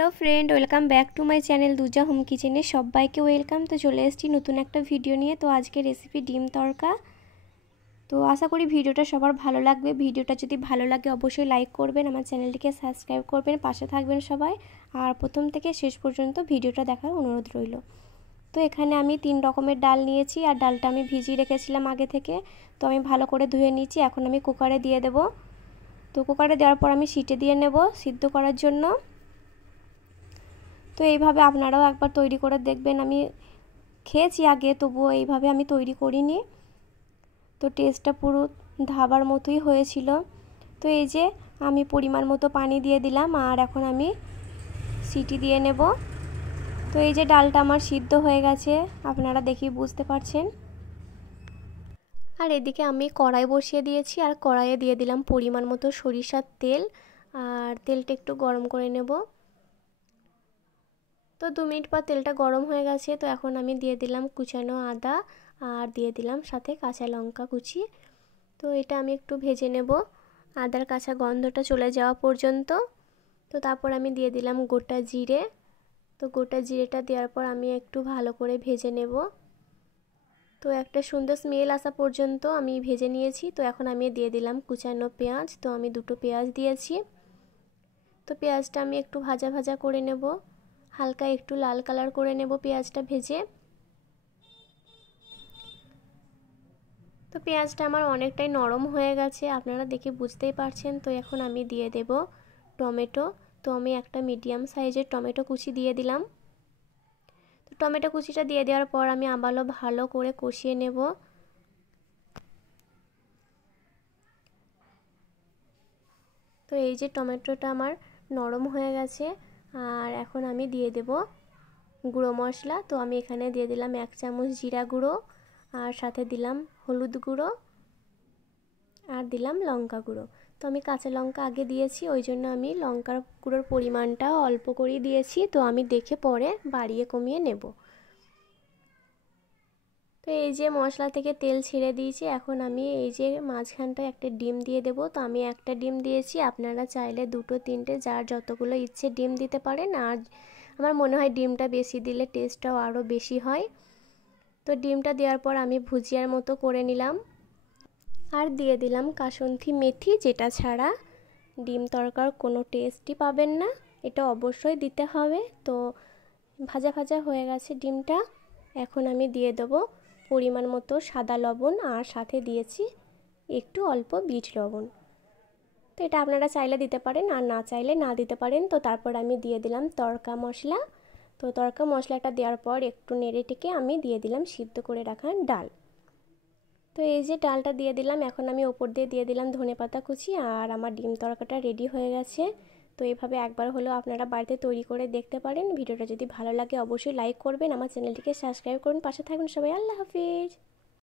Hello friend, welcome back to my channel Duja home কিচেনে সবাইকে welcome. তো চলে এসেছি নতুন একটা ভিডিও নিয়ে। তো আজকে রেসিপি ডিম তড়কা। তো আশা করি ভিডিওটা সবার ভালো লাগবে। ভিডিওটা যদি ভালো লাগে অবশ্যই লাইক করবেন, আমার চ্যানেলটিকে সাবস্ক্রাইব করবেন, পাশে থাকবেন সবাই। আর প্রথম থেকে শেষ পর্যন্ত ভিডিওটা দেখার অনুরোধ রইল। তো এখানে আমি 3 রকমের ডাল নিয়েছি, আর ডালটা আমি ভিজিয়ে রেখেছিলাম আগে থেকে। তো আমি ভালো করে ধুয়ে নিয়েছি। এখন আমি কুকারে দিয়ে দেব। তো কুকারে দেওয়ার পর আমি সিটি দিয়ে নেব সিদ্ধ করার জন্য। তো এইভাবে আপনারাও একবার তৈরি করে দেখবেন। আমি খেয়েছি আগে, তবুও এইভাবে আমি তৈরি করিনি। তো টেস্টটা পুরো ধাবার মতোই হয়েছিল। তো এই যে আমি পরিমাণ মতো পানি দিয়ে দিলাম, আর এখন আমি সিটি দিয়ে নেব। তো এই যে ডালটা আমার সিদ্ধ হয়ে গেছে, আপনারা দেখেই বুঝতে পারছেন। আর এদিকে আমি কড়াই বসিয়ে দিয়েছি, আর কড়াইয়ে দিয়ে দিলাম পরিমাণ মতো সরিষার তেল। আর তেলটা একটু গরম করে নেব। তো 2 মিনিট পর তেলটা গরম হয়ে গেছে। তো এখন আমি দিয়ে দিলাম কুচানো আদা, আর দিয়ে দিলাম সাথে কাঁচা লঙ্কা কুচি। তো এটা আমি একটু ভেজে নেব আদার কাঁচা গন্ধটা চলে যাওয়া পর্যন্ত। তো তারপর আমি দিয়ে দিলাম গোটা জিরে। তো গোটা জিরেটা দেওয়ার পর আমি একটু ভালো করে ভেজে নেব। তো একটা সুন্দর স্মেল আসা পর্যন্ত আমি ভেজে নিয়েছি। তো এখন আমি দিয়ে দিলাম কুচানো পেঁয়াজ। তো আমি 2টো পেঁয়াজ দিয়েছি। তো পেঁয়াজটা আমি একটু ভাজা ভাজা করে নেব, হালকা একটু লাল কালার করে নেব পেঁয়াজটা ভেজে। তো পেঁয়াজটা আমার অনেকটাই নরম হয়ে গেছে, আপনারা দেখে বুঝতেই পারছেন। তো এখন আমি দিয়ে দেব টমেটো। তো আমি একটা মিডিয়াম সাইজের টমেটো কুচি দিয়ে দিলাম। তো টমেটো কুচিটা দিয়ে দেওয়ার পর আমি আবারও ভালো করে কষিয়ে নেব। তো এই যে টমেটোটা আমার নরম হয়ে গেছে, আর এখন আমি দিয়ে দেব গুঁড়ো মশলা। তো আমি এখানে দিয়ে দিলাম 1 চামচ জিরা গুঁড়ো, আর সাথে দিলাম হলুদ গুঁড়ো, আর দিলাম লঙ্কা গুঁড়ো। তো আমি কাঁচা লঙ্কা আগে দিয়েছি, ওই জন্য আমি লঙ্কার গুঁড়োর পরিমাণটা অল্প করেই দিয়েছি। তো আমি দেখে পরে বাড়িয়ে কমিয়ে নেব। তো এই যে মশলা থেকে তেল ছেড়ে দিয়েছি, এখন আমি এই যে মাঝখানটায় একটা ডিম দিয়ে দেব। তো আমি একটা ডিম দিয়েছি, আপনারা চাইলে 2টো 3টে যার যতগুলো ইচ্ছে ডিম দিতে পারেন। আর আমার মনে হয় ডিমটা বেশি দিলে টেস্টটাও আরও বেশি হয়। তো ডিমটা দেওয়ার পর আমি ভুজিয়ার মতো করে নিলাম, আর দিয়ে দিলাম কাসুন্দি মেথি, যেটা ছাড়া ডিম তড়কার কোনো টেস্টই পাবেন না, এটা অবশ্যই দিতে হবে। তো ভাজা ভাজা হয়ে গেছে ডিমটা। এখন আমি দিয়ে দেবো পরিমাণ মতো সাদা লবণ, আর সাথে দিয়েছি একটু অল্প বিট লবণ। তো এটা আপনারা চাইলে দিতে পারেন, আর না চাইলে না দিতে পারেন। তো তারপর আমি দিয়ে দিলাম তড়কা মশলা। তো তড়কা মশলাটা দেওয়ার পর একটু নেড়ে টেকে আমি দিয়ে দিলাম সিদ্ধ করে রাখা ডাল। তো এই যে ডালটা দিয়ে দিলাম, এখন আমি ওপর দিয়ে দিলাম ধনেপাতা কুচি, আর আমার ডিম তড়কাটা রেডি হয়ে গেছে। তো এইভাবে একবার হলেও আপনারা বাড়িতে তৈরি করে দেখতে পারেন। ভিডিওটা যদি ভালো লাগে অবশ্যই লাইক করবেন, আমার চ্যানেলটিকে সাবস্ক্রাইব করুন, পাশে থাকবেন সবাই। আল্লাহ হাফিজ।